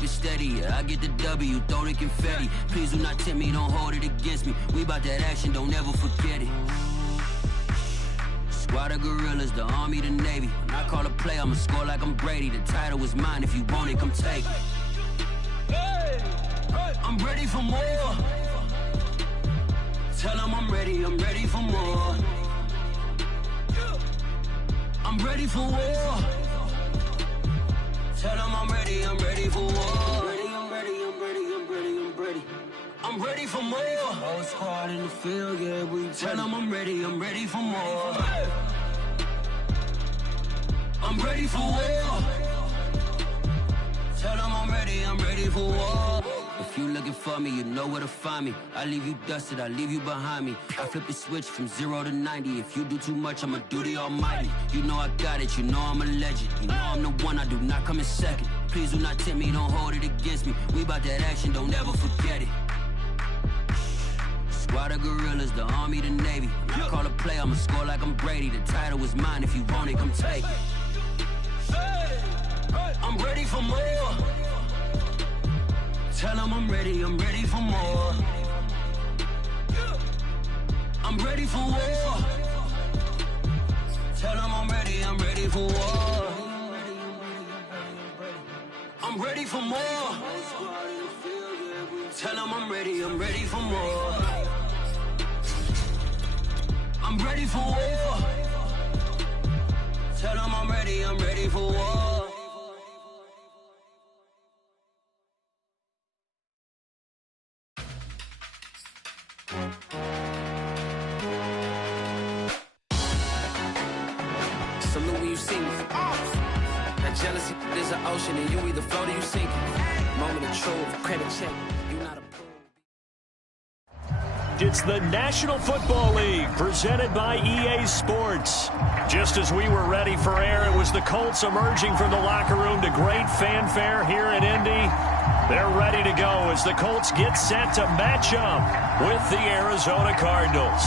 keep it steady. Yeah, I get the W, throw the confetti. Please do not tempt me, don't hold it against me. We bout that action, don't ever forget it. Squad of gorillas, the Army, the Navy. When I call a play, I'ma score like I'm Brady. The title is mine, if you want it, come take it. I'm ready for more. Tell them I'm ready for more. I'm ready for war. Tell them I'm ready for war. I'm ready for more. Whole squad in the field, yeah, we tell them I'm ready for more. I'm ready for war. Tell them I'm ready for war. If you looking for me, you know where to find me. I leave you dusted, I leave you behind me. I flip the switch from 0 to 90. If you do too much, I'ma do the almighty. You know I got it, you know I'm a legend. You know I'm the one, I do not come in second. Please do not tempt me, don't hold it against me. We bout that action, don't ever forget it. Squad of gorillas, the Army, the Navy. When I call a play, I'ma score like I'm Brady. The title is mine, if you want it, come take it. I'm ready for more. Tell them I'm ready for more. I'm ready for war. Tell them I'm ready for war. I'm ready for more. Tell them I'm ready for more. I'm ready for war. Tell them I'm ready for war. Salute when you see me. That jealousy is an ocean, and you either float or you sink it. Moment of truth, credit check. You not approved. It's the National Football League presented by EA Sports. Just as we were ready for air, it was the Colts emerging from the locker room to great fanfare here in Indy. They're ready to go as the Colts get set to match up with the Arizona Cardinals.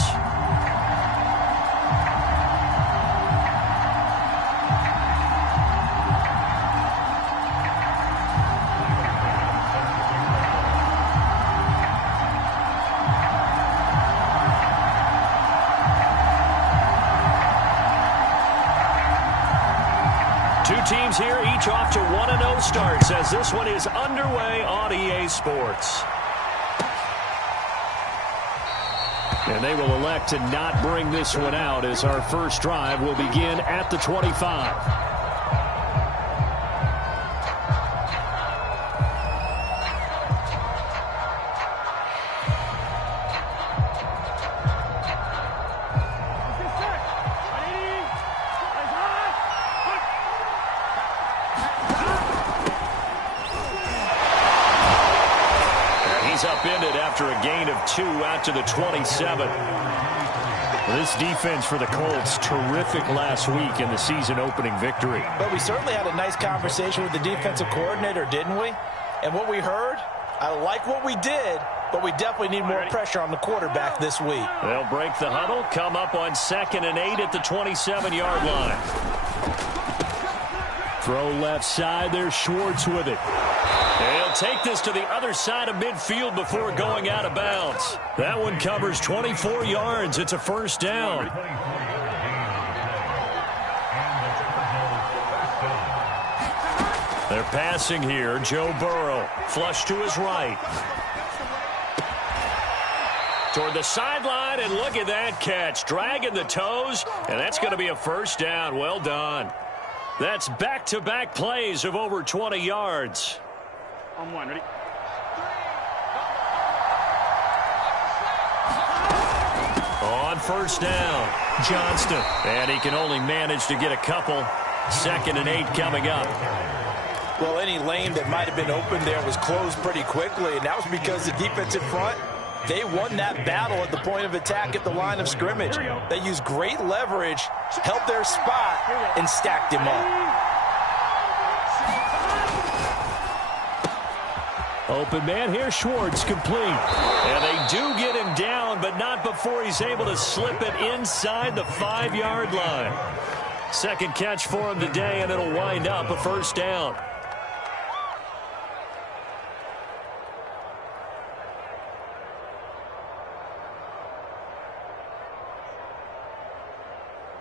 Teams here, each off to 1-0 starts as this one is underway on EA Sports. And they will elect to not bring this one out as our first drive will begin at the 25. Upended after a gain of 2 out to the 27. This defense for the Colts, terrific last week in the season-opening victory. But we certainly had a nice conversation with the defensive coordinator, didn't we? And what we heard, I like what we did, but we definitely need more pressure on the quarterback this week. They'll break the huddle, come up on 2nd and 8 at the 27-yard line. Throw left side, there's Schwartz with it. They'll take this to the other side of midfield before going out of bounds. That one covers 24 yards. It's a first down. They're passing here. Joe Burrow, flush to his right. Toward the sideline, and look at that catch. Dragging the toes, and that's going to be a first down. Well done. That's back-to-back plays of over 20 yards. On one, ready? On first down, Johnston. And he can only manage to get a couple. 2nd and 8 coming up. Well, any lane that might have been open there was closed pretty quickly, and that was because the defensive front, they won that battle at the point of attack at the line of scrimmage. They used great leverage, held their spot, and stacked him up. Open man here, Schwartz, complete. And they do get him down, but not before he's able to slip it inside the 5-yard line. Second catch for him today, and it'll wind up a first down.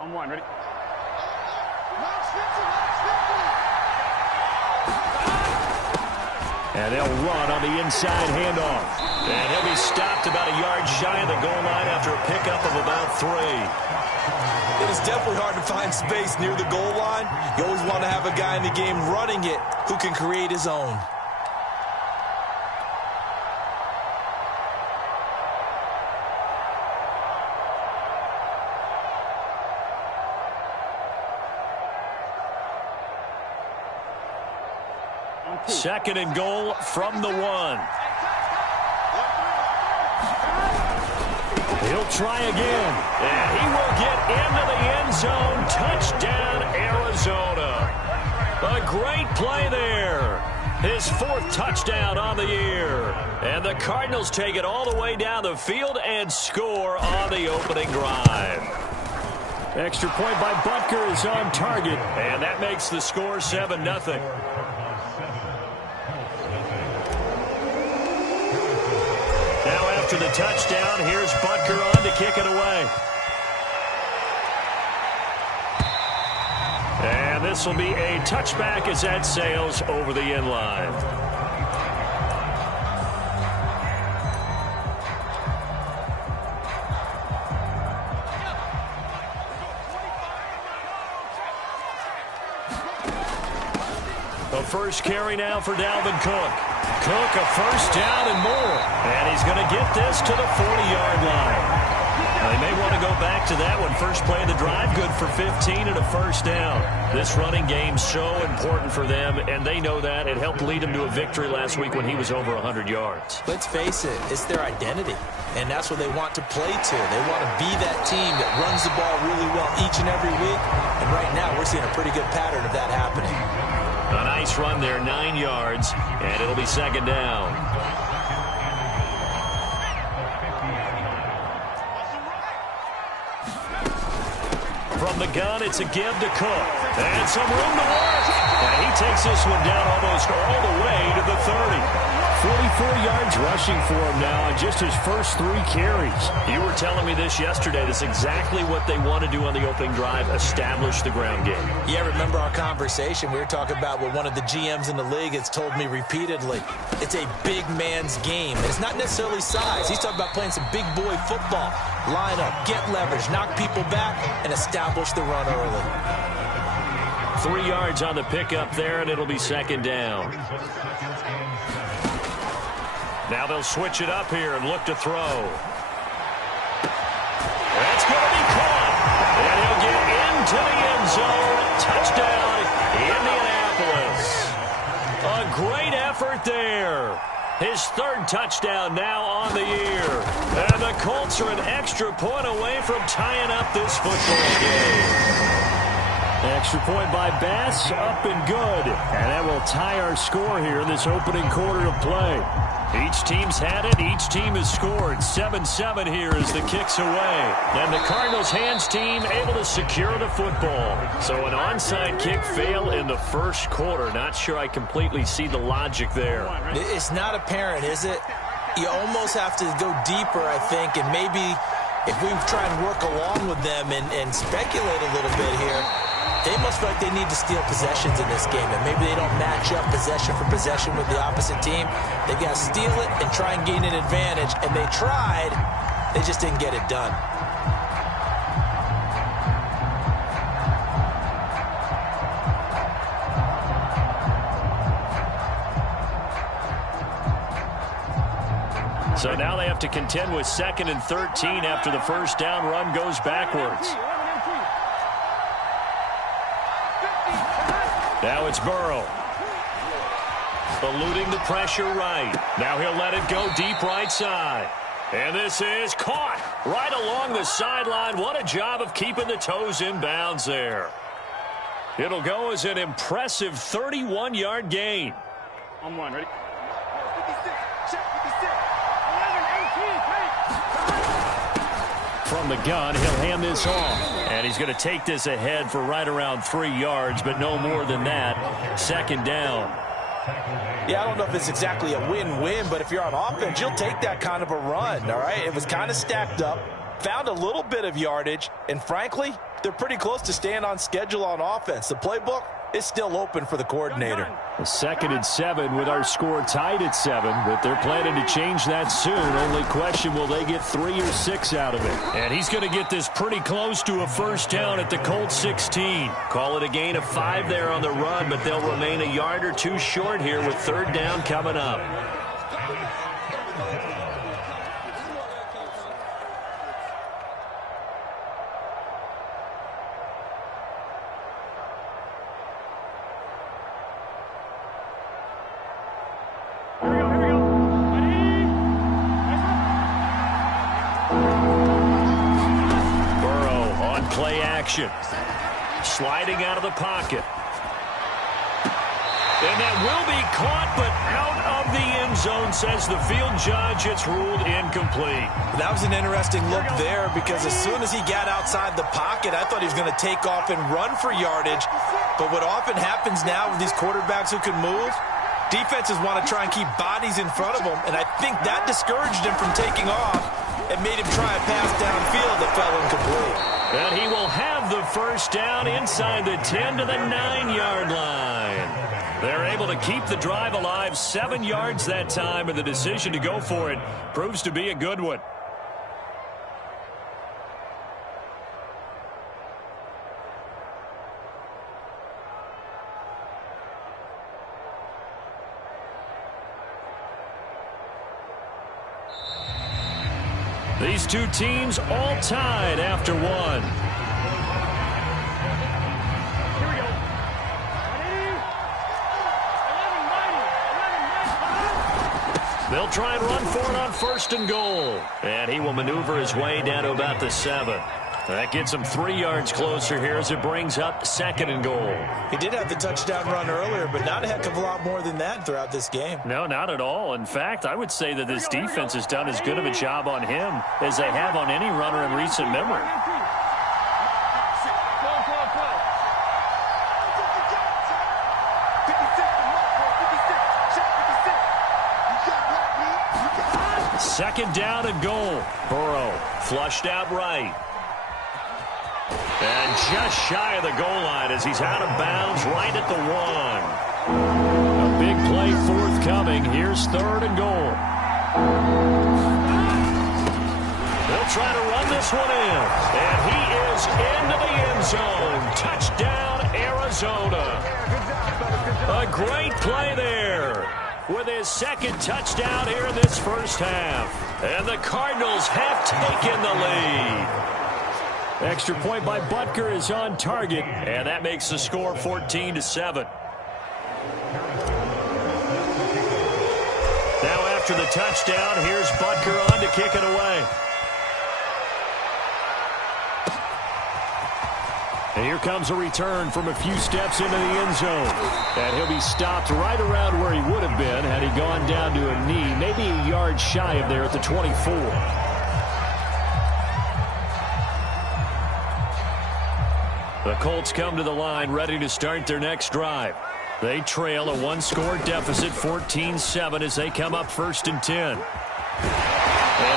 On one, ready? And they'll run on the inside handoff. And he'll be stopped about a yard shy of the goal line after a pickup of about 3. It is definitely hard to find space near the goal line. You always want to have a guy in the game running it who can create his own. Second and goal from the 1. He'll try again, and he will get into the end zone. Touchdown, Arizona. A great play there. His 4th touchdown on the year. And the Cardinals take it all the way down the field and score on the opening drive. Extra point by Butker is on target, and that makes the score 7-0. Now after the touchdown, here's Butker on to kick it away. And this will be a touchback as that sails over the end line. The first carry now for Dalvin Cook. Cook, a first down and more. And he's going to get this to the 40-yard line. Now, they may want to go back to that one. First play of the drive, good for 15 and a first down. This running game's so important for them, and they know that. It helped lead them to a victory last week when he was over 100 yards. Let's face it, it's their identity, and that's what they want to play to. They want to be that team that runs the ball really well each and every week, and right now we're seeing a pretty good pattern of that happening. A nice run there, 9 yards, and it'll be second down. From the gun, it's a give to Cook. And some room to work. And he takes this one down almost all the way to the 30. 44 yards rushing for him now on just his first 3 carries. You were telling me this yesterday. That's exactly what they want to do on the opening drive, establish the ground game. Yeah, remember our conversation? We were talking about what one of the GMs in the league has told me repeatedly. It's a big man's game. And it's not necessarily size. He's talking about playing some big boy football. Line up, get leverage, knock people back, and establish the run early. 3 yards on the pickup there, and it'll be second down. Now they'll switch it up here and look to throw. That's going to be caught. And he'll get into the end zone. Touchdown, Indianapolis. A great effort there. His 3rd touchdown now on the year. And the Colts are an extra point away from tying up this football game. Extra point by Bass, up and good. And that will tie our score here in this opening quarter of play. Each team's had it. Each team has scored. 7-7 here as the kick's away. And the Cardinals' hands team able to secure the football. So an onside kick fail in the first quarter. Not sure I completely see the logic there. It's not apparent, is it? You almost have to go deeper, I think, and maybe if we try and work along with them and speculate a little bit here, they must feel like they need to steal possessions in this game, and maybe they don't match up possession for possession with the opposite team. They've got to steal it and try and gain an advantage, and they tried. They just didn't get it done. So now they have to contend with 2nd and 13 after the first down run goes backwards. Now it's Burrow. Eluding the pressure right. Now he'll let it go deep right side. And this is caught right along the sideline. What a job of keeping the toes in bounds there. It'll go as an impressive 31-yard gain. On one, ready? From the gun, he'll hand this off. And he's going to take this ahead for right around 3 yards, but no more than that. Second down. Yeah, I don't know if it's exactly a win-win, but if you're on offense, you'll take that kind of a run, all right? It was kind of stacked up. found a little bit of yardage, and frankly, they're pretty close to staying on schedule on offense. The playbook is still open for the coordinator. A 2nd and 7 with our score tied at 7, but they're planning to change that soon. Only question, will they get 3 or 6 out of it? And he's going to get this pretty close to a first down at the Colts 16. Call it a gain of 5 there on the run, but they'll remain a yard or 2 short here with 3rd down coming up. Sliding out of the pocket. And that will be caught, but out of the end zone, says the field judge. It's ruled incomplete. That was an interesting look there, because as soon as he got outside the pocket, I thought he was going to take off and run for yardage. But what often happens now with these quarterbacks who can move, defenses want to try and keep bodies in front of them, and I think that discouraged him from taking off and made him try a pass downfield that fell incomplete. And he will have the first down inside the 10 to the 9-yard line. They're able to keep the drive alive, 7 yards that time, and the decision to go for it proves to be a good one. These two teams all tied after 1. Here we go. They'll try and run for it on 1st and goal. And he will maneuver his way down to about the 7. That gets him 3 yards closer here as it brings up 2nd and goal. He did have the touchdown run earlier, but not a heck of a lot more than that throughout this game. No, not at all. In fact, I would say that this defense has done as good of a job on him as they have on any runner in recent memory. Second down and goal. Burrow flushed out right. And just shy of the goal line as he's out of bounds right at the 1. A big play forthcoming. Here's 3rd and goal. They'll try to run this one in. And he is into the end zone. Touchdown, Arizona. A great play there with his 2nd touchdown here in this first half. And the Cardinals have taken the lead. Extra point by Butker is on target, and that makes the score 14-7. Now after the touchdown, here's Butker on to kick it away. And here comes a return from a few steps into the end zone. And he'll be stopped right around where he would have been had he gone down to a knee, maybe a yard shy of there at the 24. The Colts come to the line ready to start their next drive. They trail a 1-score deficit, 14-7, as they come up 1st and 10. And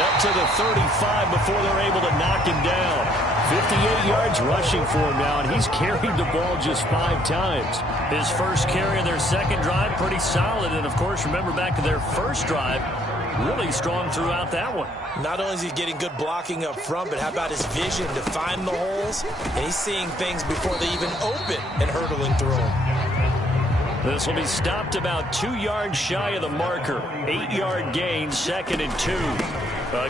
up to the 35 before they're able to knock him down. 58 yards rushing for him now, and he's carried the ball just 5 times. His first carry of their second drive, pretty solid. And, of course, remember back to their first drive, really strong throughout that one. Not only is he getting good blocking up front, but how about his vision to find the holes? And he's seeing things before they even open and hurdling through them. This will be stopped about 2 yards shy of the marker. 8-yard gain, 2nd and 2.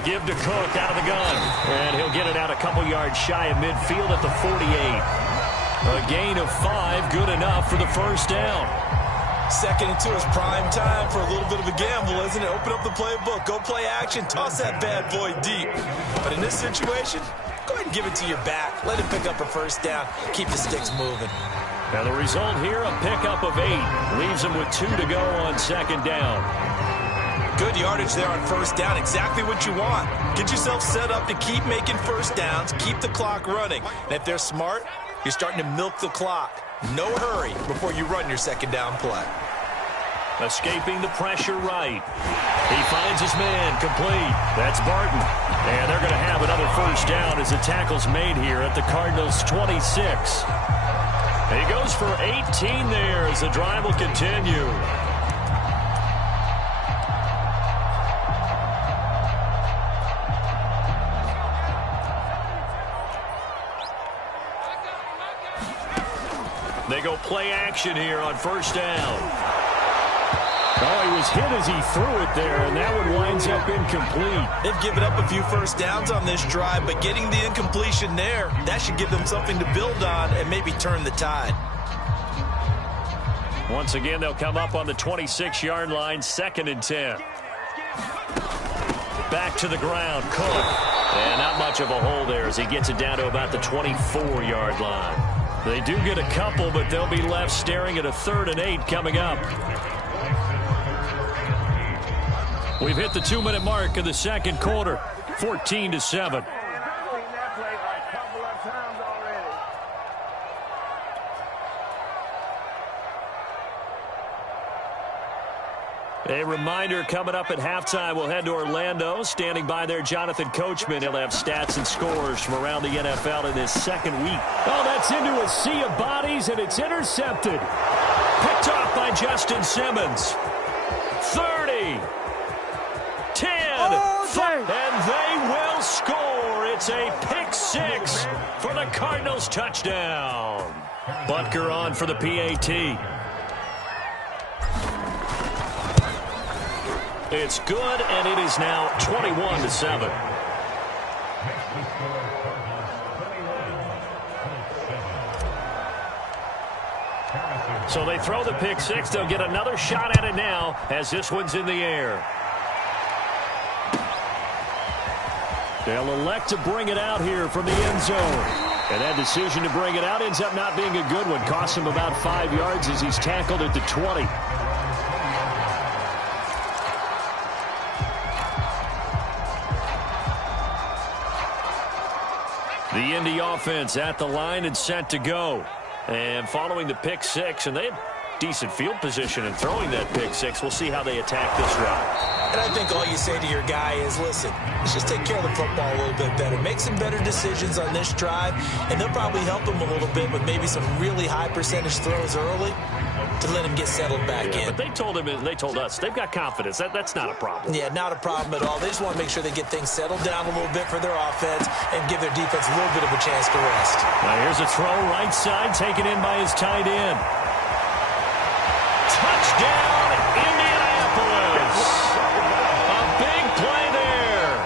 Give to Cook out of the gun. And he'll get it out a couple yards shy of midfield at the 48. A gain of 5, good enough for the first down. 2nd and 2 is prime time for a little bit of a gamble, isn't it? Open up the playbook, go play action, toss that bad boy deep. But in this situation, go ahead and give it to your back. Let him pick up a first down. Keep the sticks moving. And the result here, a pickup of 8. Leaves him with 2 to go on 2nd down. Good yardage there on first down. Exactly what you want. Get yourself set up to keep making first downs, keep the clock running. And if they're smart, you're starting to milk the clock. No hurry before you run your second down play. Escaping the pressure right. He finds his man, complete. That's Barton. And they're going to have another first down as the tackle's made here at the Cardinals' 26. He goes for 18 there as the drive will continue. They go play action here on first down. Oh, he was hit as he threw it there, and that one winds up incomplete. They've given up a few first downs on this drive, but getting the incompletion there, that should give them something to build on and maybe turn the tide. Once again, they'll come up on the 26-yard line, 2nd and 10. Back to the ground, Cook. And not much of a hole there as he gets it down to about the 24-yard line. They do get a couple, but they'll be left staring at a 3rd and 8 coming up. We've hit the 2-minute mark of the second quarter, 14-7. A reminder coming up at halftime, we'll head to Orlando. Standing by there, Jonathan Coachman. He'll have stats and scores from around the NFL in his second week. Oh, that's into a sea of bodies, and it's intercepted. Picked off by Justin Simmons. 30. 10. 5. And they will score. It's a pick six for the Cardinals touchdown. Butker on for the PAT. It's good, and it is now 21-7. So they throw the pick six. They'll get another shot at it now as this one's in the air. They'll elect to bring it out here from the end zone. And that decision to bring it out ends up not being a good one. Costs him about 5 yards as he's tackled at the 20. The Indy offense at the line and set to go. And following the pick six, and they had decent field position in throwing that pick six. We'll see how they attack this drive. And I think all you say to your guy is, listen, let's just take care of the football a little bit better. Make some better decisions on this drive, and they'll probably help him a little bit with maybe some really high percentage throws early to let him get settled back in. But they told us, they've got confidence. That's not a problem. Yeah, not a problem at all. They just want to make sure they get things settled down a little bit for their offense and give their defense a little bit of a chance to rest. Now here's a throw right side, taken in by his tight end. Touchdown, Indianapolis. A big play there.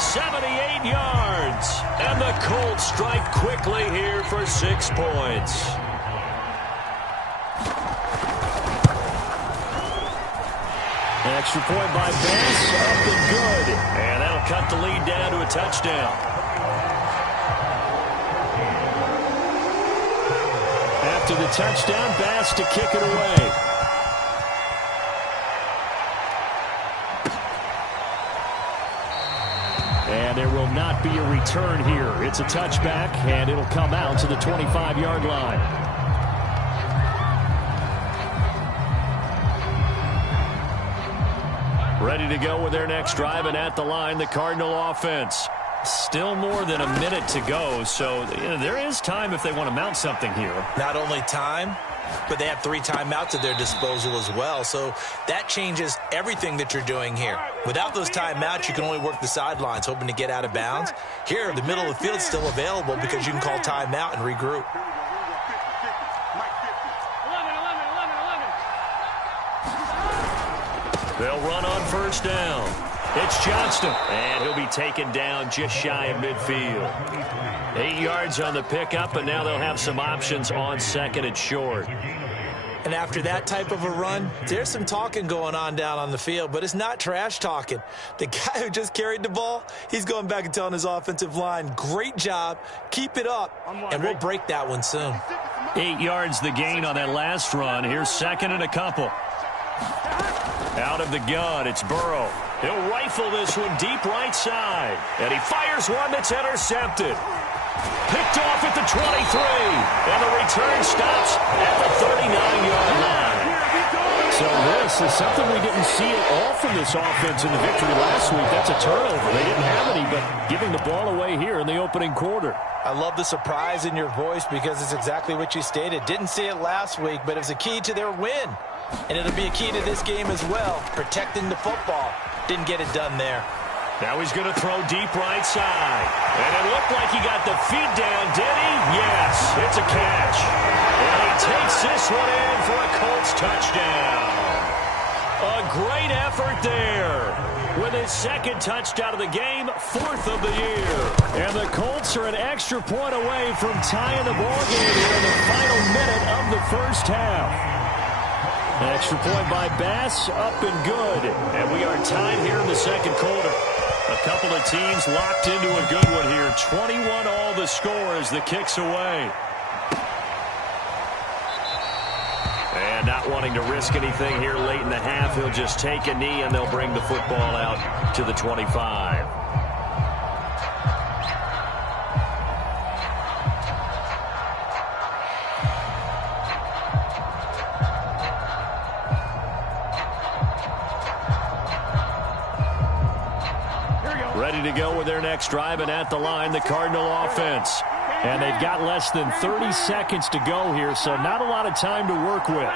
78 yards. And the Colts strike quickly here for 6 points. Extra point by Bass, up and good. And that'll cut the lead down to a touchdown. After the touchdown, Bass to kick it away. And there will not be a return here. It's a touchback, and it'll come out to the 25-yard line. Ready to go with their next drive, and at the line, the Cardinal offense. Still more than a minute to go, so there is time if they want to mount something here. Not only time, but they have 3 timeouts at their disposal as well, so that changes everything that you're doing here. Without those timeouts, you can only work the sidelines, hoping to get out of bounds. Here, the middle of the field is still available because you can call timeout and regroup. They'll run on first down. It's Johnston, and he'll be taken down just shy of midfield. 8 yards on the pickup, and now they'll have some options on second and short. And after that type of a run, there's some talking going on down on the field, but it's not trash talking. The guy who just carried the ball, he's going back and telling his offensive line, great job, keep it up, and we'll break that one soon. 8 yards the gain on that last run. Here's second and a couple. Out of the gun, it's Burrow. He'll rifle this one deep right side. And he fires one that's intercepted. Picked off at the 23. And the return stops at the 39-yard line. So this is something we didn't see at all from this offense in the victory last week. That's a turnover. They didn't have any, but giving the ball away here in the opening quarter. I love the surprise in your voice because it's exactly what you stated. Didn't see it last week, but it was a key to their win. And it'll be a key to this game as well, protecting the football. Didn't get it done there. Now he's going to throw deep right side. And it looked like he got the feet down, did he? Yes, it's a catch. And he takes this one in for a Colts touchdown. A great effort there. With his second touchdown of the game, 4th of the year. And the Colts are an extra point away from tying the ball game here in the final minute of the first half. An extra point by Bass, up and good. And we are tied here in the second quarter. A couple of teams locked into a good one here. 21 all the score as the kick's away. And not wanting to risk anything here late in the half, he'll just take a knee and they'll bring the football out to the 25. Ready to go with their next drive, and at the line, the Cardinal offense. And they've got less than 30 seconds to go here, so not a lot of time to work with.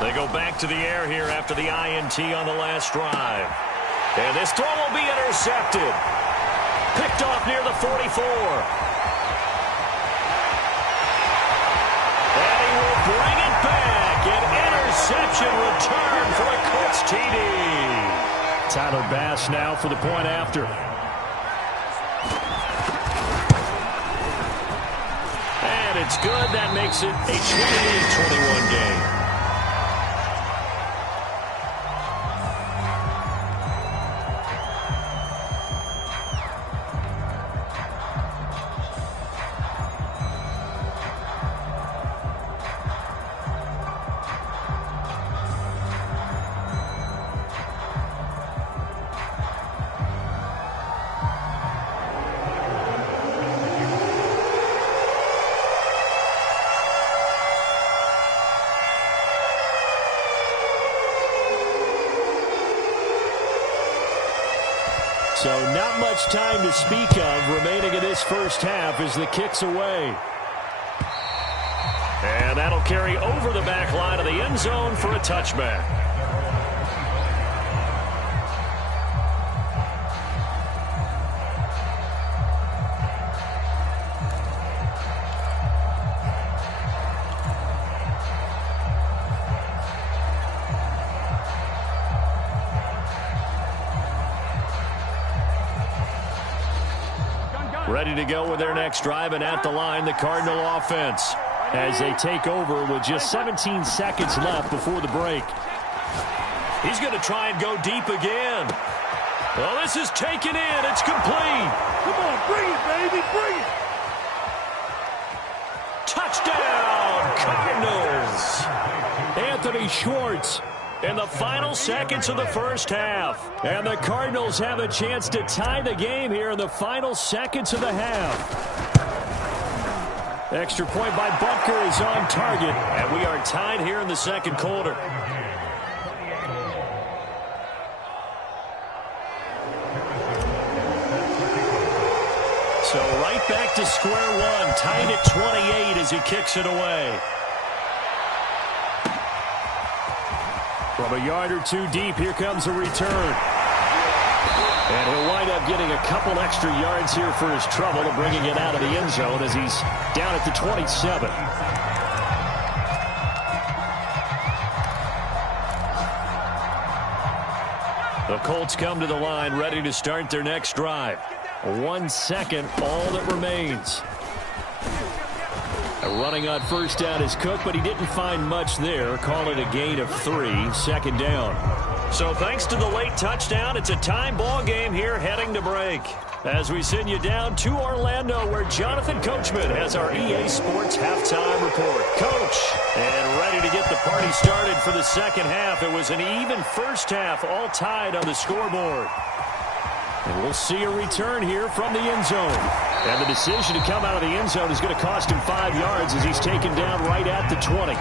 They go back to the air here after the INT on the last drive. And this throw will be intercepted. Picked off near the 44. And he will bring it back. An interception return for a Colts TD. Tyler Bass now for the point after. And it's good. That makes it a 28-21 game. So not much time to speak of remaining in this first half as the kick's away. And that'll carry over the back line of the end zone for a touchback. Ready to go with their next drive, and at the line, the Cardinal offense as they take over with just 17 seconds left before the break. He's going to try and go deep again. Well, this is taken in. It's complete. Come on, bring it, baby, bring it. Touchdown, Cardinals. Anthony Schwartz in the final seconds of the first half. And the Cardinals have a chance to tie the game here in the final seconds of the half. Extra point by Butker is on target, and we are tied here in the second quarter. So right back to square one, tied at 28 as he kicks it away. From a yard or two deep, here comes a return. And he'll wind up getting a couple extra yards here for his trouble of bringing it out of the end zone as he's down at the 27. The Colts come to the line ready to start their next drive. 1 second, all that remains. Running on first down is Cook, but he didn't find much there. Call it a gain of 3, second down. So thanks to the late touchdown, it's a time ball game here heading to break. As we send you down to Orlando, where Jonathan Coachman has our EA Sports halftime report. Coach, and ready to get the party started for the second half. It was an even first half, all tied on the scoreboard. And we'll see a return here from the end zone. And the decision to come out of the end zone is going to cost him 5 yards as he's taken down right at the 20.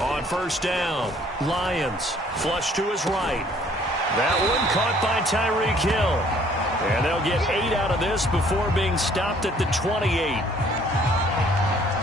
On first down, Lions flush to his right. That one caught by Tyreek Hill. And they'll get 8 out of this before being stopped at the 28.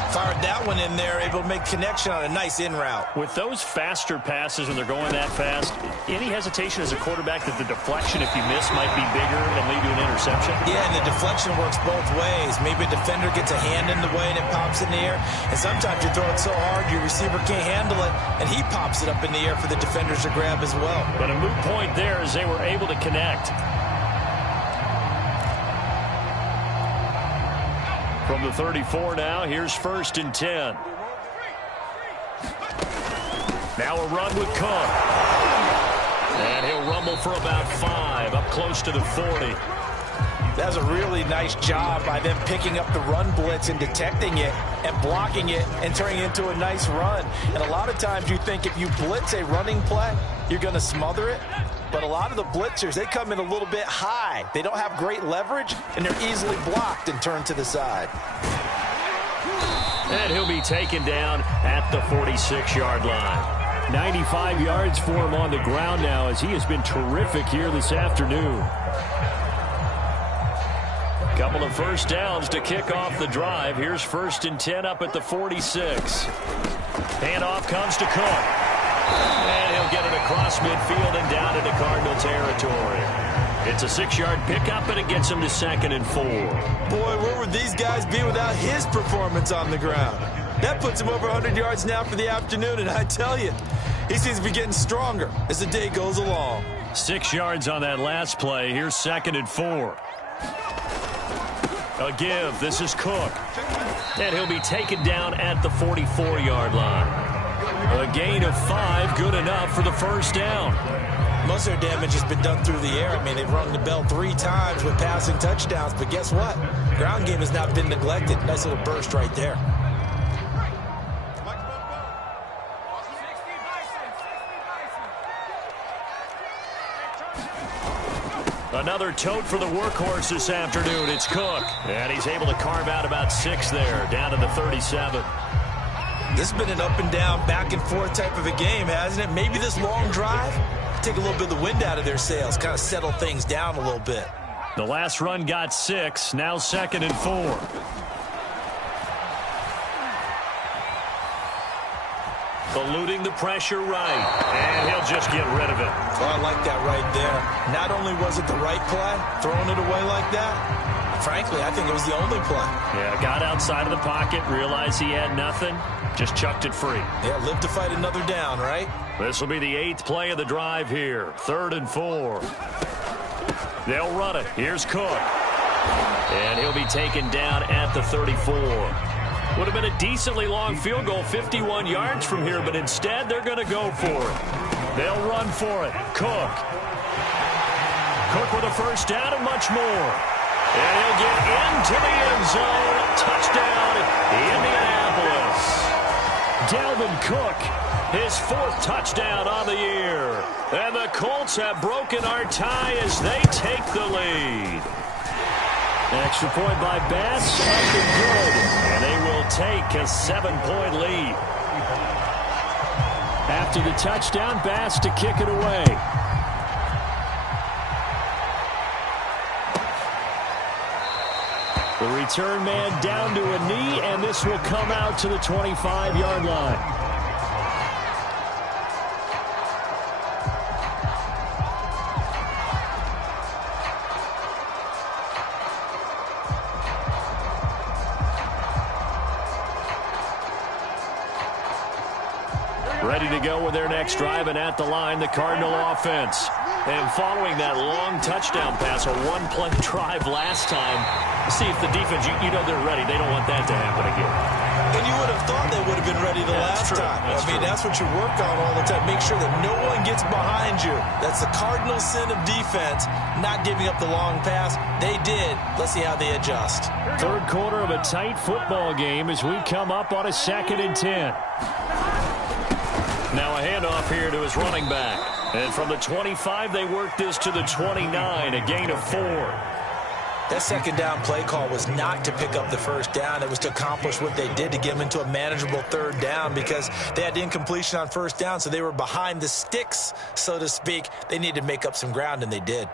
Fired that one in there, able to make connection on a nice in route. With those faster passes when they're going that fast, any hesitation as a quarterback that the deflection, if you miss, might be bigger and lead to an interception? Yeah, and the deflection works both ways. Maybe a defender gets a hand in the way and it pops in the air. And sometimes you throw it so hard your receiver can't handle it, and he pops it up in the air for the defenders to grab as well. But a moot point there as they were able to connect. From the 34 now, here's 1st and 10. Now a run with Cook. And he'll rumble for about 5, up close to the 40. That was a really nice job by them picking up the run blitz and detecting it and blocking it and turning it into a nice run. And a lot of times you think if you blitz a running play, you're going to smother it. But a lot of the blitzers, they come in a little bit high. They don't have great leverage, and they're easily blocked and turned to the side. And he'll be taken down at the 46-yard line. 95 yards for him on the ground now as he has been terrific here this afternoon. Couple of first downs to kick off the drive. Here's 1st and 10 up at the 46. Handoff comes to Cook. And he'll get it across midfield and down into Cardinal territory. It's a 6-yard pickup, and it gets him to 2nd and 4. Boy, where would these guys be without his performance on the ground? That puts him over 100 yards now for the afternoon, and I tell you, he seems to be getting stronger as the day goes along. 6 yards on that last play. Here's 2nd and 4. A give. This is Cook. And he'll be taken down at the 44-yard line. A gain of 5, good enough for the first down. Most of their damage has been done through the air. I mean, they've rung the bell 3 times with passing touchdowns, but guess what? Ground game has not been neglected. Nice little burst right there. Another tote for the workhorse this afternoon. It's Cook. And he's able to carve out about 6 there, down to the 37. This has been an up and down, back and forth type of a game, hasn't it? Maybe this long drive, take a little bit of the wind out of their sails, kind of settle things down a little bit. The last run got 6, now 2nd and 4. Eluding the pressure right, and he'll just get rid of it. Oh, I like that right there. Not only was it the right play, throwing it away like that, frankly, I think it was the only play. Yeah, got outside of the pocket, realized he had nothing, just chucked it free. Yeah, live to fight another down, right? This will be the 8th play of the drive here, 3rd and 4. They'll run it. Here's Cook. And he'll be taken down at the 34. Would have been a decently long field goal, 51 yards from here, but instead they're going to go for it. They'll run for it. Cook. Cook with a first down and much more. And he'll get into the end zone. Touchdown, Indianapolis. Dalvin Cook, his 4th touchdown on the year. And the Colts have broken our tie as they take the lead. Extra point by Bass, up and good. And they will take a 7-point lead. After the touchdown, Bass to kick it away. The return man down to a knee, and this will come out to the 25-yard line. Ready to go with their next drive, and at the line, the Cardinal offense. And following that long touchdown pass, a 1-play drive last time, see if the defense, you know they're ready. They don't want that to happen again. And you would have thought they would have been ready the last time. That's what you work on all the time. Make sure that no one gets behind you. That's the cardinal sin of defense, not giving up the long pass. They did. Let's see how they adjust. Third quarter of a tight football game as we come up on a 2nd and 10. Now a handoff here to his running back. And from the 25, they work this to the 29, a gain of 4. That second down play call was not to pick up the first down. It was to accomplish what they did to get them into a manageable third down because they had incompletion on first down, so they were behind the sticks, so to speak. They needed to make up some ground, and they did.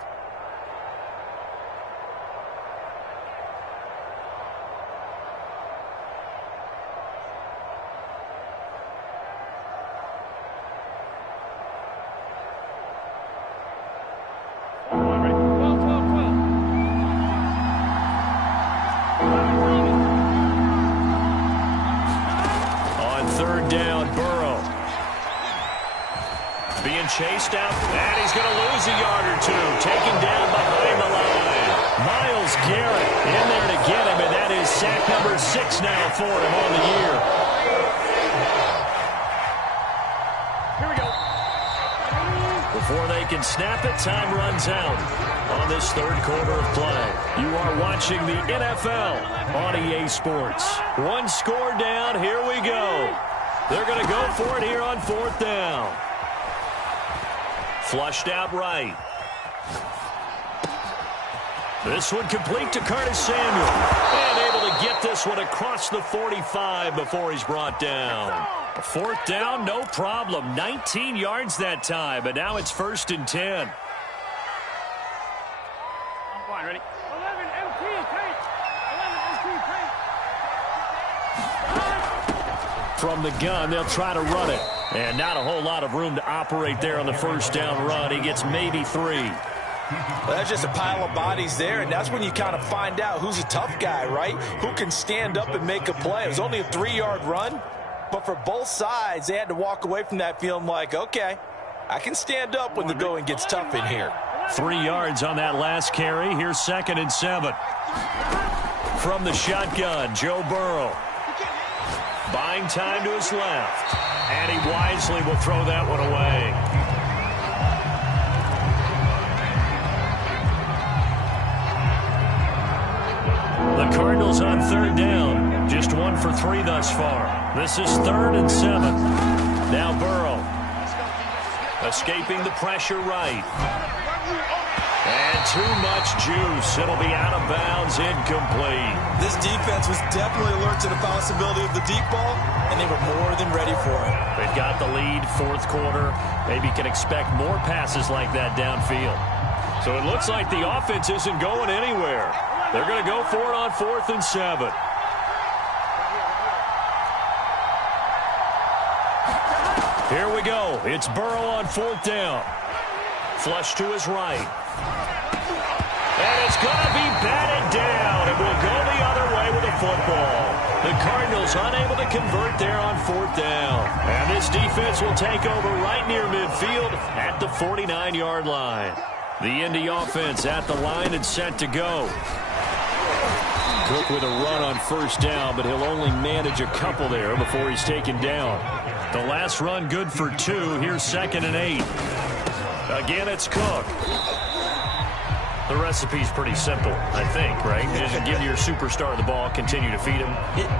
Chased out, and he's going to lose a yard or two. Taken down behind the line. Myles Garrett in there to get him, and that is sack number 6 now for him on the year. Here we go. Before they can snap it, time runs out on this third quarter of play. You are watching the NFL on EA Sports. One score down, here we go. They're going to go for it here on 4th down. Flushed out right. This one complete to Curtis Samuel. And able to get this one across the 45 before he's brought down. 4th down, no problem. 19 yards that time, but now it's 1st and 10. Fine, ready? 11 MT tape. 11 MT tape. From the gun, they'll try to run it. And not a whole lot of room to operate there on the first down run. He gets maybe 3. Well, that's just a pile of bodies there, and that's when you kind of find out who's a tough guy, right? Who can stand up and make a play. It was only a 3-yard run, but for both sides, they had to walk away from that feeling like, okay, I can stand up when the going gets tough in here. 3 yards on that last carry. Here's 2nd and 7. From the shotgun, Joe Burrow. Buying time to his left. And he wisely will throw that one away. The Cardinals on 3rd down. Just 1 for 3 thus far. This is 3rd and 7. Now Burrow. Escaping the pressure right. And too much juice. It'll be out of bounds, incomplete. This defense was definitely alert to the possibility of the deep ball, and they were more than ready for it. They've got the lead, 4th quarter. Maybe can expect more passes like that downfield. So it looks like the offense isn't going anywhere. They're going to go for it on 4th and 7. Here we go. It's Burrow on 4th down. Flush to his right. And it's going to be batted down. It will go the other way with the football. The Cardinals unable to convert there on 4th down. And this defense will take over right near midfield at the 49-yard line. The Indy offense at the line and set to go. Cook with a run on 1st down, but he'll only manage a couple there before he's taken down. The last run good for 2. Here's 2nd and 8. Again, it's Cook. The recipe's pretty simple, I think, right? Just give your superstar the ball, continue to feed him.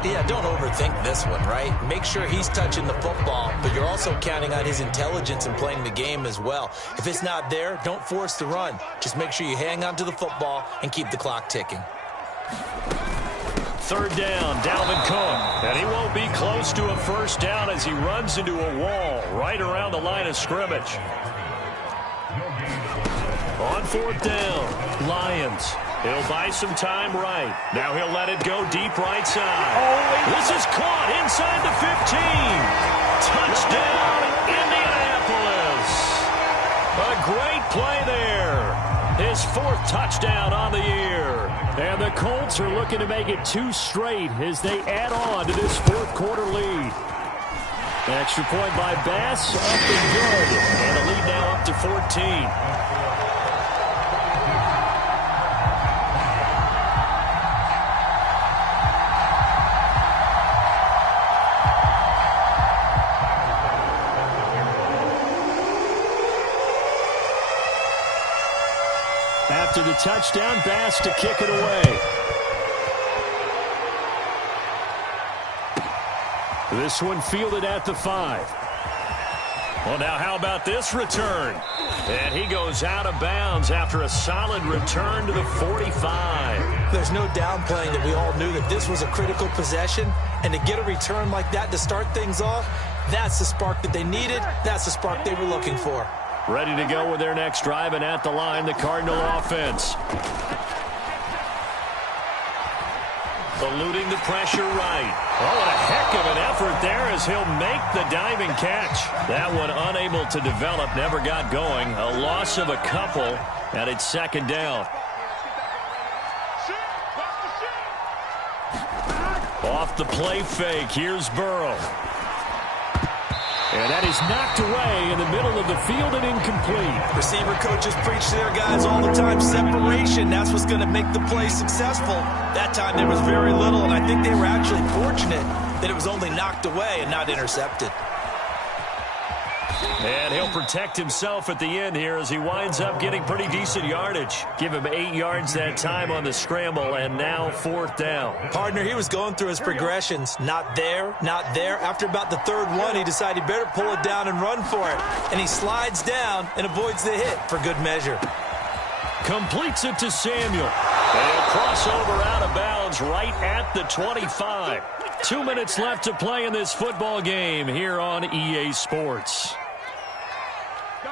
Yeah, don't overthink this one, right? Make sure he's touching the football, but you're also counting on his intelligence in playing the game as well. If it's not there, don't force the run. Just make sure you hang on to the football and keep the clock ticking. 3rd down, Dalvin Cook. And he won't be close to a 1st down as he runs into a wall right around the line of scrimmage. On 4th down, Lions. He'll buy some time right. Now he'll let it go deep right side. This is caught inside the 15. Touchdown, Indianapolis. A great play there. His 4th touchdown on the year. And the Colts are looking to make it 2 straight as they add on to this 4th quarter lead. An extra point by Bass, up and good. And the lead now up to 14. after the touchdown. Bass to kick it away. This one fielded at the 5. Well, now how about this return? And he goes out of bounds after a solid return to the 45. There's no downplaying that we all knew that this was a critical possession, and to get a return like that to start things off, that's the spark that they needed. That's the spark they were looking for. Ready to go with their next drive, and at the line, the Cardinal offense. Eluding the pressure right. Oh, and a heck of an effort there as he'll make the diving catch. That one unable to develop, never got going. A loss of a couple, and it's second down. Off the play fake, here's Burrow. And that is knocked away in the middle of the field and incomplete. Receiver coaches preach to their guys all the time. Separation, that's what's going to make the play successful. That time there was very little, and I think they were actually fortunate that it was only knocked away and not intercepted. And he'll protect himself at the end here as he winds up getting pretty decent yardage. Give him 8 yards that time on the scramble, and now 4th down. Partner, he was going through his progressions. Not there, not there. After about the 3rd one, he decided he better pull it down and run for it. And he slides down and avoids the hit for good measure. Completes it to Samuel. And he'll cross over out of bounds right at the 25. 2 minutes left to play in this football game here on EA Sports.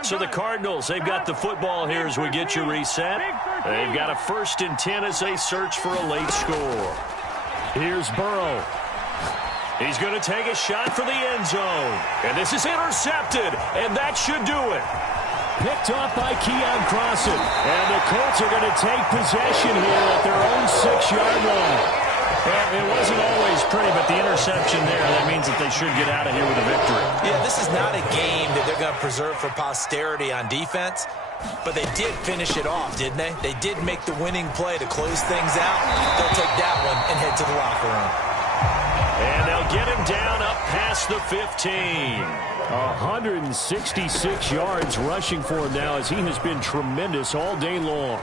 So the Cardinals, they've got the football here as we get you reset. They've got a 1st and 10 as they search for a late score. Here's Burrow. He's going to take a shot for the end zone. And this is intercepted, and that should do it. Picked off by Keon Crossan. And the Colts are going to take possession here at their own 6-yard line. It wasn't always pretty, but the interception there, that means that they should get out of here with a victory. Yeah, this is not a game that they're going to preserve for posterity on defense, but they did finish it off, didn't they? They did make the winning play to close things out. They'll take that one and head to the locker room. And they'll get him down up past the 15. 166 yards rushing for him now as he has been tremendous all day long.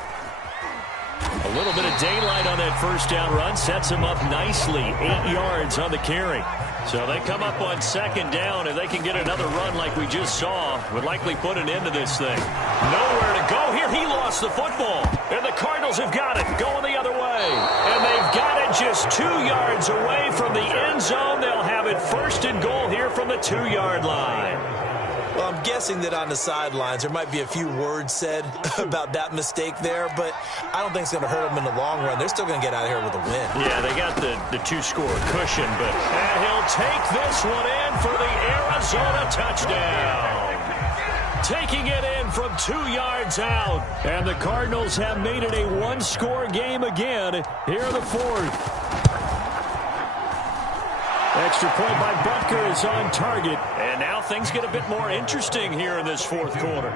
A little bit of daylight on that 1st down run sets him up nicely. 8 yards on the carry. So they come up on 2nd down. If they can get another run like we just saw, would likely put an end to this thing. Nowhere to go here. He lost the football. And the Cardinals have got it going the other way. And they've got it just 2 yards away from the end zone. They'll have it 1st and goal here from the 2-yard line. Well, I'm guessing that on the sidelines there might be a few words said about that mistake there, but I don't think it's going to hurt them in the long run. They're still going to get out of here with a win. Yeah, they got the 2-score cushion, but and he'll take this one in for the Arizona touchdown. Taking it in from 2 yards out, and the Cardinals have made it a 1-score game again here in the 4th. Extra point by Butker is on target. And now things get a bit more interesting here in this 4th quarter.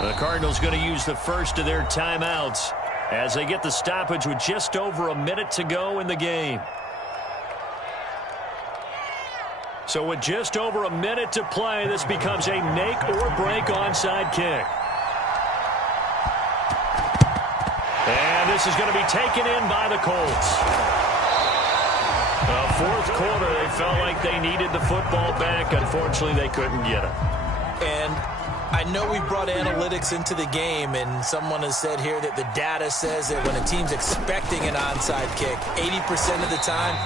The Cardinals going to use the first of their timeouts as they get the stoppage with just over a minute to go in the game. So with just over a minute to play, this becomes a make-or-break onside kick. And this is going to be taken in by the Colts. The 4th quarter, they felt like they needed the football back. Unfortunately, they couldn't get it. And I know we brought analytics into the game, and someone has said here that the data says that when a team's expecting an onside kick, 80% of the time,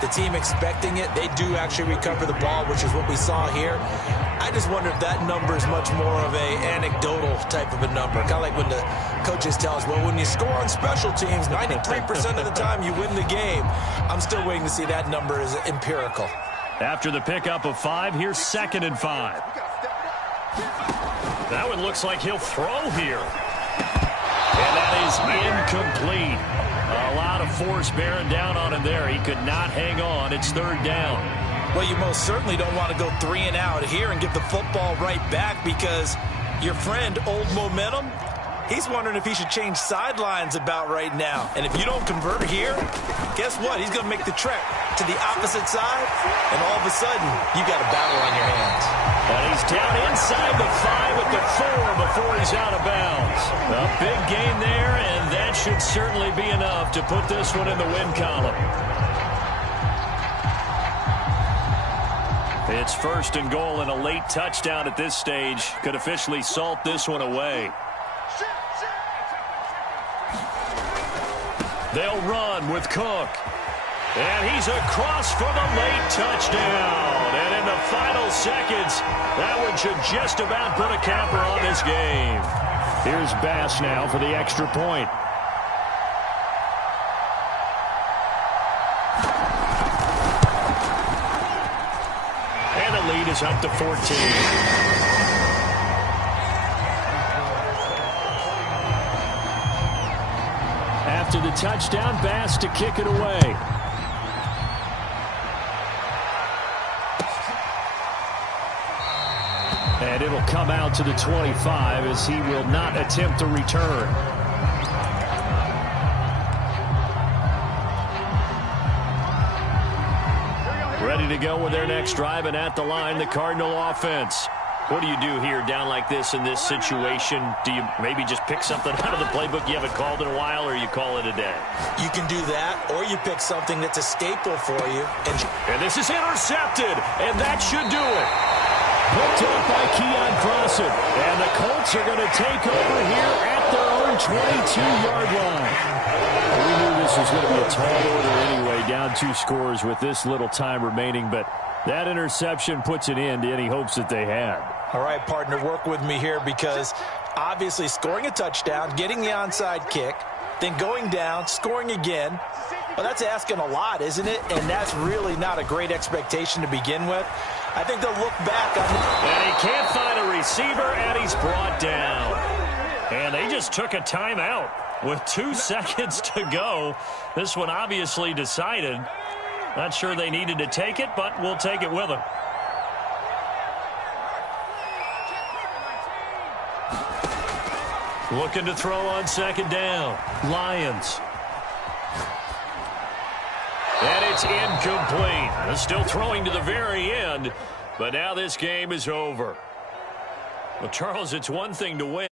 the team expecting it, they do actually recover the ball, which is what we saw here. I just wonder if that number is much more of a anecdotal type of a number. Kind of like when the coaches tell us, well, when you score on special teams, 93% of the time you win the game. I'm still waiting to see that number is empirical. After the pickup of 5, here's 2nd and 5. That one looks like he'll throw here. And that is incomplete. A lot of force bearing down on him there. He could not hang on. It's 3rd down. Well, you most certainly don't want to go 3 and out here and give the football right back because your friend, Old Momentum, He's wondering if he should change sidelines about right now. And if you don't convert here, guess what? He's going to make the trek to the opposite side, and all of a sudden, you got a battle on your hands. And he's down inside the 5 at the 4 before he's out of bounds. A big gain there, and that should certainly be enough to put this one in the win column. It's 1st and goal, and a late touchdown at this stage could officially salt this one away. They'll run with Cook. And he's across for the late touchdown. And in the final seconds, that one should just about put a capper on this game. Here's Bass now for the extra point. And the lead is up to 14. After the touchdown, Bass to kick it away. And it'll come out to the 25 as he will not attempt a return. Ready to go with their next drive, and at the line, the Cardinal offense. What do you do here down like this in this situation? Do you maybe just pick something out of the playbook you haven't called in a while, or you call it a day? You can do that, or you pick something that's a staple for you. And this is intercepted, and that should do it. Picked up by Keon Crossen. And the Colts are going to take over here at their own 22-yard line. We knew this was going to be a tall order anyway, down 2 scores with this little time remaining, but that interception puts an end to any hopes that they had. All right, partner, work with me here, because obviously scoring a touchdown, getting the onside kick, then going down, scoring again, well, that's asking a lot, isn't it? And that's really not a great expectation to begin with. I think they'll look back on it. And he can't find a receiver, and he's brought down. And they just took a timeout with 2 seconds to go. This one obviously decided. Not sure they needed to take it, but we'll take it with them. Looking to throw on 2nd down. Lions. And it's incomplete. Still throwing to the very end, but now this game is over. Well, Charles, it's one thing to win.